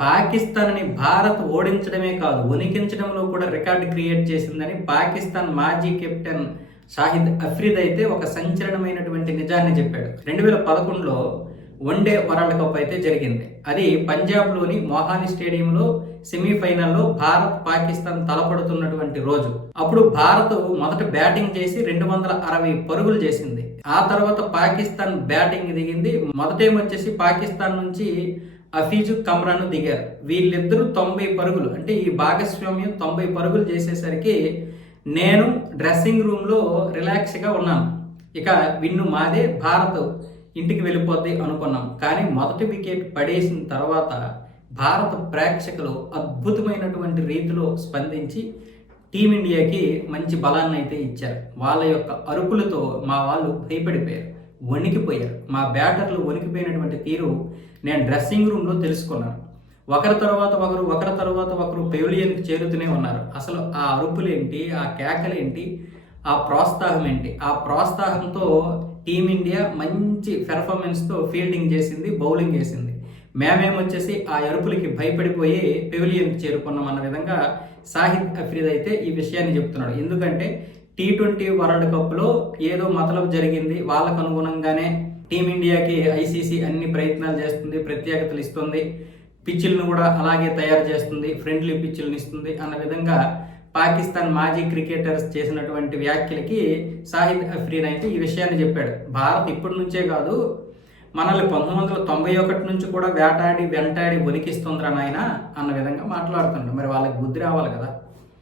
పాకిస్తాన్ని భారత్ ఓడించడమే కాదు, వణికించడంలో కూడా రికార్డు క్రియేట్ చేసిందని పాకిస్తాన్ మాజీ కెప్టెన్ షాహిద్ అఫ్రీద్ అయితే ఒక సంచలనమైనటువంటి నిజాన్ని చెప్పాడు. 2011లో వన్డే వరల్డ్ కప్ అయితే జరిగింది. అది పంజాబ్లోని మొహాలీ స్టేడియంలో సెమీఫైనల్లో భారత్ పాకిస్తాన్ తలపడుతున్నటువంటి రోజు. అప్పుడు భారత్ మొదట బ్యాటింగ్ చేసి 260 పరుగులు చేసింది. ఆ తర్వాత పాకిస్తాన్ బ్యాటింగ్ దిగింది. మొదటేమొచ్చేసి పాకిస్తాన్ నుంచి హఫీజు కమ్రాన్ దిగారు. వీళ్ళిద్దరూ 90 పరుగులు, అంటే ఈ భాగస్వామ్యం 90 పరుగులు చేసేసరికి నేను డ్రెస్సింగ్ రూమ్లో రిలాక్స్గా ఉన్నాను. ఇక విన్ను మాదే, భారత్ ఇంటికి వెళ్ళిపోద్ది అనుకున్నాం. కానీ మొదటి వికెట్ పడేసిన తర్వాత భారత ప్రేక్షకులు అద్భుతమైనటువంటి రీతిలో స్పందించి టీమిండియాకి మంచి బలాన్ని అయితే ఇచ్చారు. వాళ్ళ యొక్క అరుపులతో మా వాళ్ళు భయపడిపోయారు, వణికిపోయారు. మా బ్యాటర్లు వణికిపోయినటువంటి తీరు నేను డ్రెస్సింగ్ రూమ్లో తెలుసుకున్నాను. ఒకరి తర్వాత ఒకరు పెవిలియన్కి చేరుతూనే ఉన్నారు. అసలు ఆ అరుపులేంటి, ఆ కేకలేంటి, ఆ ప్రోత్సాహం ఏంటి? ఆ ప్రోత్సాహంతో టీమిండియా మంచి పెర్ఫార్మెన్స్తో ఫీల్డింగ్ చేసింది, బౌలింగ్ చేసింది. మేమేమొచ్చేసి ఆ అరుపులకి భయపడిపోయి పెవిలియన్కి చేరుకున్నాం అన్న విధంగా షాహిద్ అఫ్రీద్ అయితే ఈ విషయాన్ని చెప్తున్నాడు. ఎందుకంటే T20 వరల్డ్ కప్లో ఏదో మతలబు జరిగింది, వాళ్ళకు అనుగుణంగానే టీమిండియాకి ఐసీసీ అన్ని ప్రయత్నాలు చేస్తుంది, ప్రత్యేకతలు ఇస్తుంది, పిచ్చులను కూడా అలాగే తయారు చేస్తుంది, ఫ్రెండ్లీ పిచ్చులను ఇస్తుంది అన్న విధంగా పాకిస్తాన్ మాజీ క్రికెటర్స్ చేసినటువంటి వ్యాఖ్యలకి షాహిద్ అఫ్రీద్ అయితే ఈ విషయాన్ని చెప్పాడు. భారత్ ఇప్పటి నుంచే కాదు, మనల్ని 1991 నుంచి కూడా వెంటాడి వణికిస్తుందిరా నాయన అన్న విధంగా మాట్లాడుతున్నాడు. మరి వాళ్ళకి బుద్ధి రావాలి కదా.